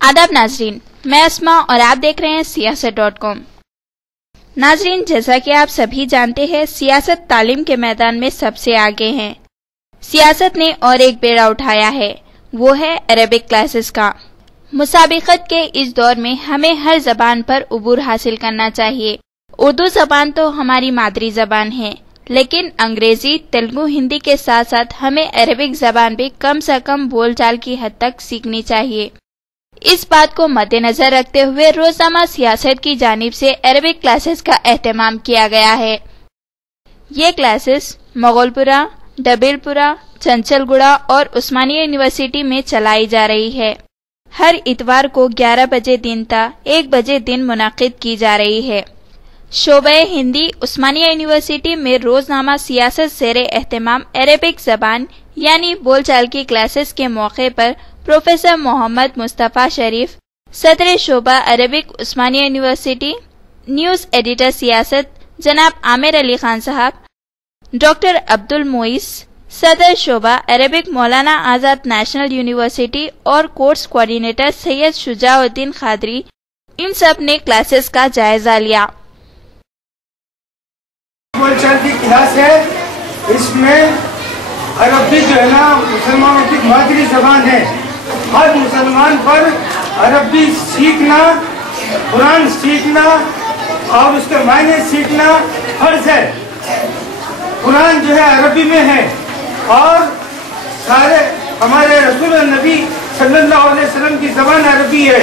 आदाब नाजरीन, मैं अस्मा और आप देख रहे हैं सियासत.com। नाजरीन, जैसा कि आप सभी जानते हैं, सियासत तालीम के मैदान में सबसे आगे है। सियासत ने और एक बेड़ा उठाया है, वो है अरबिक क्लासेस का। मुसाबिकत के इस दौर में हमें हर जबान पर उबूर हासिल करना चाहिए। उर्दू जबान तो हमारी मादरी जबान है, लेकिन अंग्रेजी, तेलुगु, हिंदी के साथ साथ हमें अरबिक जबान भी कम से कम बोलचाल की हद तक सीखनी चाहिए। इस बात को मद्देनजर रखते हुए रोजाना सियासत की जानिब से अरबिक क्लासेस का एहतमाम किया गया है। ये क्लासेस मोगलपुरा, डबीलपुरा, चंचलगुड़ा और उस्मानिया यूनिवर्सिटी में चलाई जा रही है। हर इतवार को 11 बजे दिन ता 1 बजे दिन मुनाकिद की जा रही है। शोबे हिंदी उस्मानिया यूनिवर्सिटी में रोजनामा सियासत ज़ेरे एहतमाम अरबिक जबान यानी बोलचाल की क्लासेस के मौके पर प्रोफेसर मोहम्मद मुस्तफ़ा शरीफ, सदर शोबा अरबिक उस्मानिया यूनिवर्सिटी, न्यूज़ एडिटर सियासत जनाब आमिर अली खान साहब, डॉक्टर अब्दुल मोइस, सदर शोबा अरबिक मौलाना आज़ाद नेशनल यूनिवर्सिटी और कोर्स कोऑर्डिनेटर सैयद शुजाउद्दीन खादरी, इन सब ने क्लासेस का जायजा लिया। बोलचाल की क्लास है, इसमें अरबी जो है ना मुसलमानों की मादरी जबान है। हर मुसलमान पर अरबी सीखना, कुरान सीखना और उसके मायने सीखना फर्ज है। कुरान जो है अरबी में है और सारे हमारे रसूल नबी सल्लल्लाहु अलैहि वसल्लम की जबान अरबी है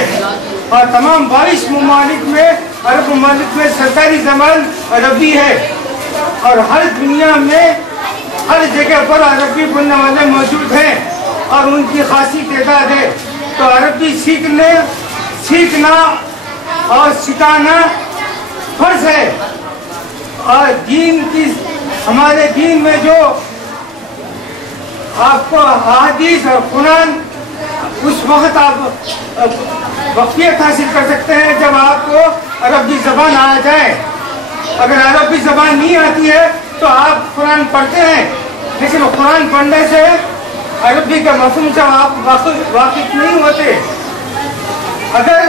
और तमाम 22 ममालिक में, अरब ममालिक में सरकारी जबान अरबी है और हर दुनिया में हर जगह पर अरबी बोलने वाले मौजूद हैं और उनकी खासी तादाद है। तो अरबी सीखना और सिखाना फर्ज है। और दीन की, हमारे दीन में जो आपको हदीस और कुरान, उस वक्त आप वक़्तियत हासिल कर सकते हैं जब आपको अरबी ज़बान आ जाए। अगर अरबी ज़बान नहीं आती है तो आप कुरान पढ़ते हैं, लेकिन कुरान पढ़ने से अरबी का मफ़हूम से आप वाकिफ नहीं होते। अगर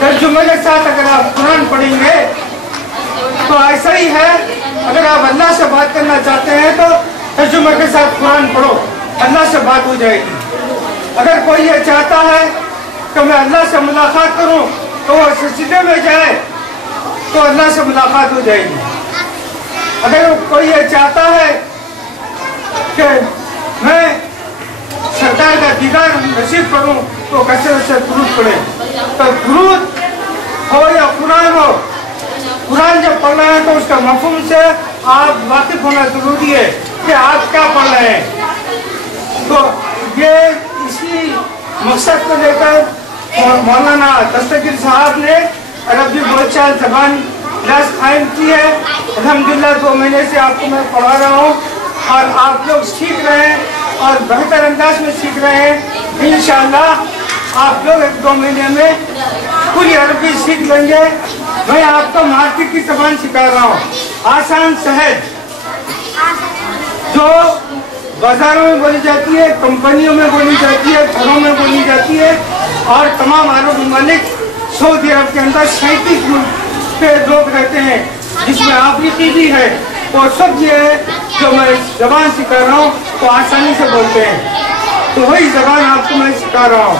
तर्जुमे के साथ अगर आप कुरान पढ़ेंगे तो ऐसा ही है। अगर आप अल्लाह से बात करना चाहते हैं तो तर्जुमे के साथ कुरान पढ़ो, अल्लाह से बात हो जाएगी। अगर कोई ये चाहता है कि मैं अल्लाह से मुलाकात करूं तो वो सजदे में जाए तो अल्लाह से मुलाकात हो जाएगी। अगर कोई ये चाहता है कि मैं सरकार का दीदार नसीब करूं तो कसरत से दुरूद पढ़े। तो दुरूद हो या कुरान हो, कुरान जब पढ़ रहे हैं तो उसका मफ़हूम से आप वाकिफ होना जरूरी है कि आप क्या पढ़ रहे हैं। तो ये इसी मकसद को लेकर मौलाना दस्तगीर साहब ने अरबी बोलचाल जबान क्लास कायम की है। अल्हम्दुलिल्लाह 2 महीने से आपको मैं पढ़ा रहा हूँ और आप लोग सीख रहे हैं और बेहतर अंदाज में सीख रहे हैं। इंशाअल्लाह आप लोग 1-2 महीने में पूरी अरबी सीख लेंगे। मैं आपको मार्केट की जबान सिखा रहा हूँ, आसान सहज, जो बाजारों में बोली जाती है, कंपनियों में बोली जाती है, घरों में बोली जाती है और तमाम अरब ममालिक, सऊदी अरब के अंदर 37 मुल्क के लोग रहते हैं जिसमें अफ्रीकी भी है। और सब ये जो मैं जबान सिखा रहा हूँ तो आसानी से बोलते हैं। तो वही जबान आपको मैं सिखा रहा हूँ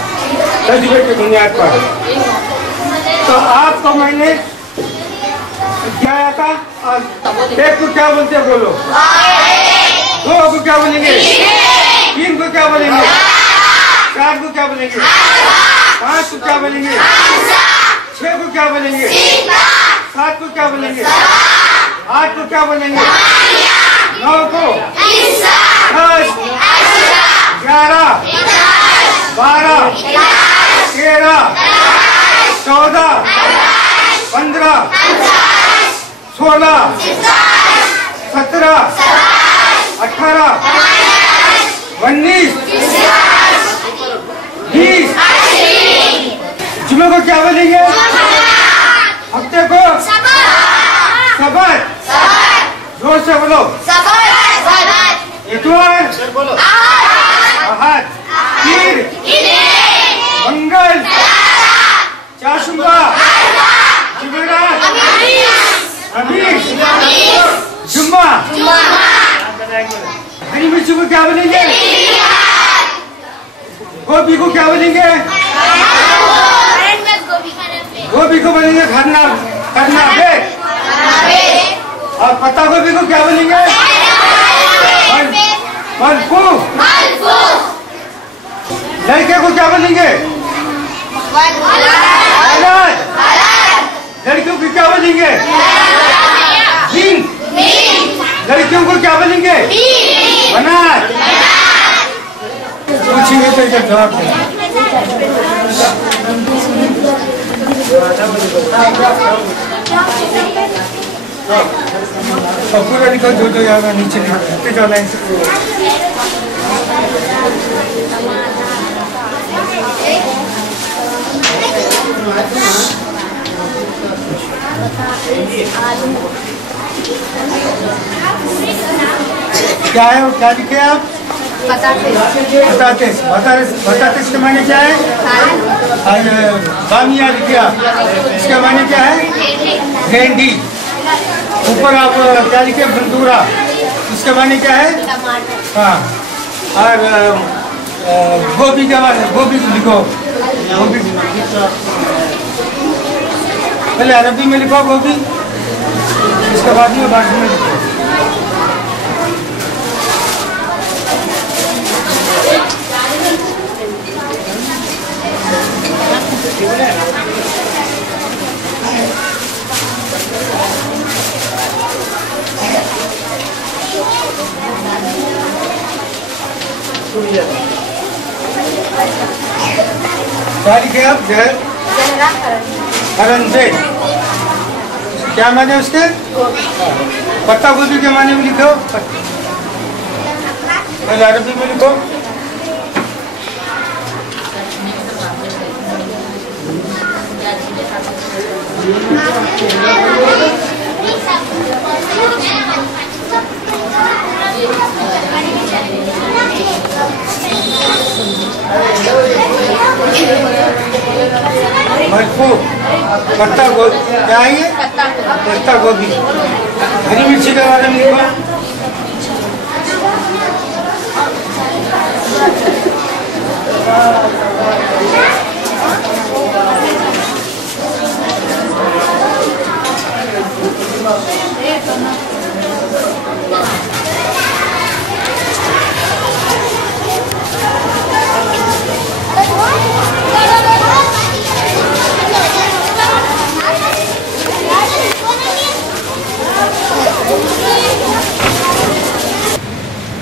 तजुर्बे की बुनियाद पर। तो आपको मैंने क्या था, एक को क्या बोलते बोलो, 2 को क्या बोलेंगे, 3 को क्या बोलेंगे, 4 को क्या बोलेंगे, 5 को क्या बोलेंगे, 6 को क्या बोलेंगे, 7 को क्या बोलेंगे, 8 को क्या बोलेंगे, 9 को, 10, 11, 12, 13, 14, 15, 16, 17, 18, 19, 20। जुमे को क्या बोलेंगे, हफ्ते को सबत, जोर से बोलो, इतवार, अहद, पीर, मंगल, को क्या बोलेंगे? गोभी को क्या बोलेंगे? गोभी को बोलेंगे खरना बेट। और पत्ता गोभी को क्या बोलेंगे? फूल। लड़के को क्या बोलेंगे? लड़कियों को क्या बोलेंगे? लड़कियों को क्या बोलेंगे? बनार। पूछेंगे तो इधर जवाब दें। पूरा निकल जो यहाँ नीचे लिखते जाओ लाइन से। क्या है वो, क्या लिखे आप? बताते इसके माने क्या है? बामिया लिखे आप, इसके माने क्या है? भेंडी। ऊपर आप क्या लिखे? बंदूरा, इसके माने क्या है? हाँ। और गोभी के माने, गोभी लिखो। गोभी पहले अरबी में लिखो गोभी, इसके बाद में फारसी में लिखो। क्या लिखे आप? हरंजे। क्या माने उसके? पत्ता गोभी के माने में लिखो। पहले अरबी में लिखो। पत्ता गोभी क्या है ये? पत्ता गोभी। हरी मिर्ची के बारे में लिखो।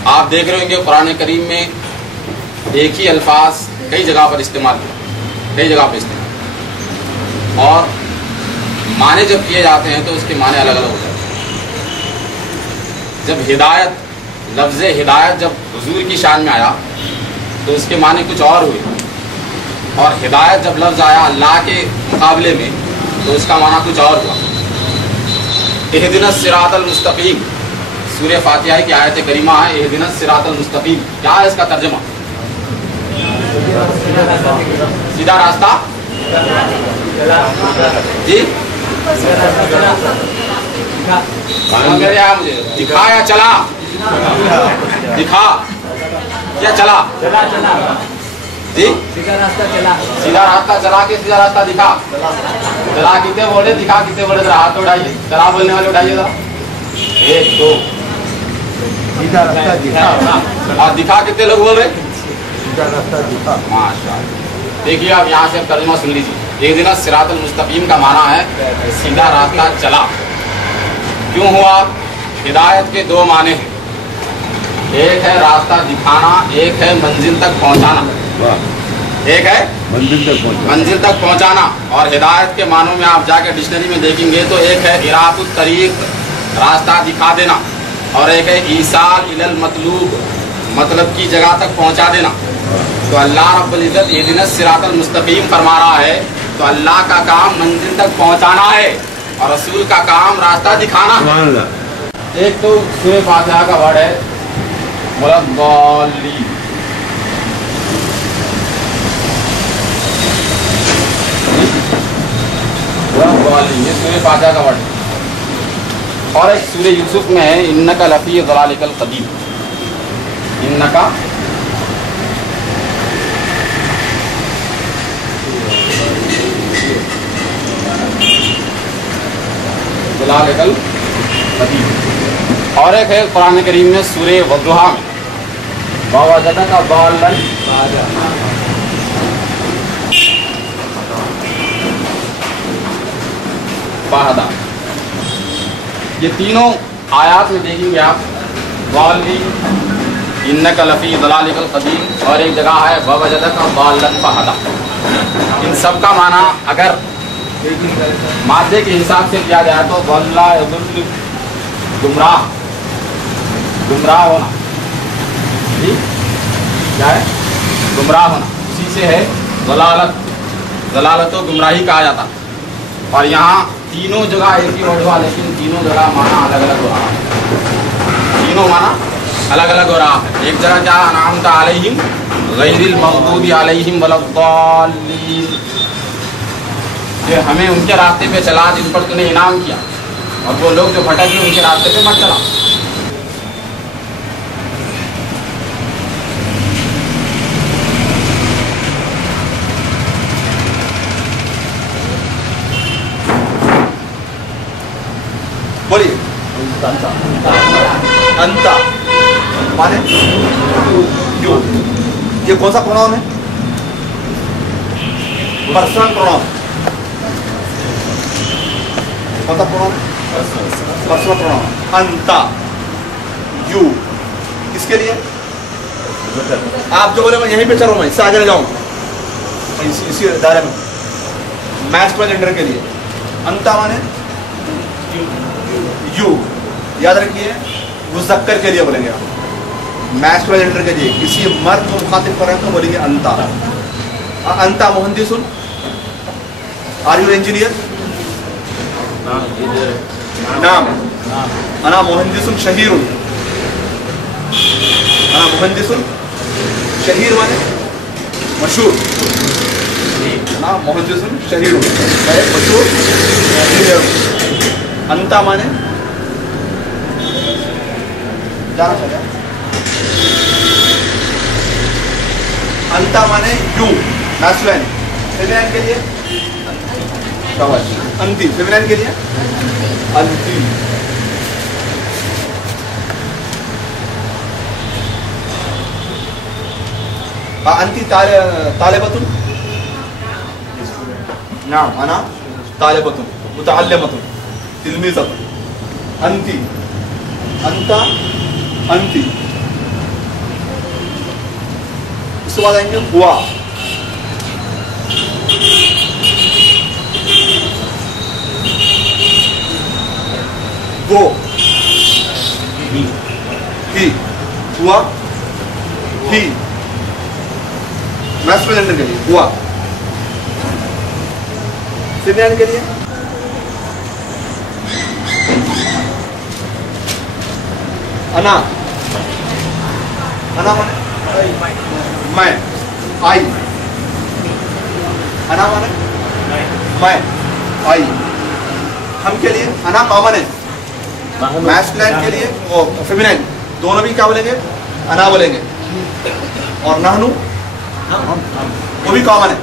आप देख रहे होंगे कुरान करीम में एक ही अल्फाज कई जगह पर इस्तेमाल और माने जब किए जाते हैं तो उसके माने अलग अलग हो जाते हैं। जब हिदायत, लफ्ज़ हिदायत जब हुजूर की शान में आया तो उसके माने कुछ और हुए, और हिदायत जब लफ्ज़ आया अल्लाह के मुकाबले में तो उसका माना कुछ और हुआ। इहदिनस सिरातल मुस्तकीम, सूरह फातिहा की आयत करीमा है, इहदिनस सिरातल मुस्तकीम। क्या है इसका तर्जुमा? सीधा रास्ता। जी मुझे दिखा या चला? दिखा या चला? जी सीधा रास्ता चला के सीधा रास्ता दिखा। चला कितने बोले, दिखा कितने बोले? जरा हाथ उठाइए, चला बोलने वाले उठाइए जरा। एक दो। सीधा रास्ता दिखा। और दिखा कितने लोग बोल रहे? सीधा रास्ता दिखा। माशाअल्लाह। देखिए आप यहाँ से तर्जुमा सुन लीजिए। एक दिन सिरातुल मुस्तकीम का माना है सीधा रास्ता चला। क्यों हुआ? हिदायत के दो माने हैं, एक है रास्ता दिखाना, एक है मंजिल तक पहुँचाना। एक है मंजिल तक पहुँचाना। और हिदायत के मानों में आप जाकर डिक्शनरी में देखेंगे तो एक है इराकुत तरीक, रास्ता दिखा देना, और एक है ईसाल इलल मतलूब, मतलब की जगह तक पहुँचा देना। तो अल्लाह रब्बुल इज़्ज़त इहदिनस सिरातल मुस्तकीम फरमा रहा है, तो अल्लाह का काम मंजिल तक पहुँचाना है और रसूल का काम रास्ता दिखाना है। एक तो सूरह फातिहा का वर्ड है वलद्दाल्लीन, ये सूरह फातिहा का वर्ड है। और एक सूरह यूसुफ में है इन्नका लफ़ी ज़लालिकल क़दीम, इन्नका जलालिकल कदीम। और एक है कुरान करीम में सूरे वद्दुहा में ववजदका दाल्लन फहदा। ये तीनों आयात में देखेंगे आप, वाली इन्नका लफी दलालिकल कदीम और एक जगह है ववजदका दाल्लन फहदा। इन सब का माना अगर मादे के हिसाब से किया जाए तो वल्ला यदुल्ल गुमराह, गुमराह होना, ठीक क्या है, गुमराह होना, उसी से है दलालत, दलालत तो गुमराही कहा जाता। और यहाँ तीनों जगह एक ही वर्ड हुआ, लेकिन तीनों जगह माना अलग अलग हो रहा है, तीनों माना अलग अलग हो रहा है। एक जगह क्या अनअमता अलैहिम गैरिल मग़दूबी अलैहिम वलद्दाल्लीन, कि हमें उनके रास्ते पे चला जिन पर तूने इनाम किया, और वो लोग जो भटक गए उनके रास्ते पे मत चला। बोलिए। अंता माने यू, ये कौन सा प्रोनाउन है? Personal pronoun. कौन सा pronoun? Personal pronoun. Anta you किसके लिए? आप जो बोले मैं यहीं पे चलूँ, मैं इससे आगे न जाऊँ, इसी दायरे में मैस्कुलिन जेंडर के लिए। अंता माने यू, याद रखिए, मुज़क्कर के लिए बोलेंगे आप, मैस्कुलिन जेंडर के लिए किसी मर्द को मुखातिब कर रहे हैं तो बोलेंगे अंता। अंता मुहंदिसुन, आर यू इंजीनियर? नाम अना मुहंदिसुन शहीरुन, अना मुहंदिसुन शहीर माने मशहूर, अना मुहंदिसुन शहीरुन मशहूर इंजीनियर। अंता माने जाना चाहिए, अंता माने यू मैस्कुलिन, फेमिनिन के लिए अंति, फेमिनिन के लिए अंति। अंति तालिबतुन, नाम अना तालिबतुन मुतअल्लिमतुन तिलमीज़तुन। अंति, अंता, अंति। उसके बाद आएंगे हुआ, वो, ही, हुआ, ही मैस्कुलिन जेंडर के लिए हुआ, फेमिनिन के लिए अना, अना माने मैं, आई, अना माने मैं, आई। हम के लिए अना कॉमन है, मैस्कुलिन के लिए वो फेमिनिन दोनों भी क्या बोलेंगे? अना बोलेंगे। और नहनु वो भी कॉमन है,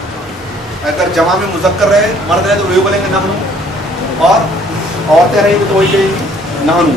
अगर जमा में मुज़क्कर रहे, मर्द रहे तो वही बोलेंगे नहनु, और औरतें रहेंगी तो वही कहेंगी नहनु।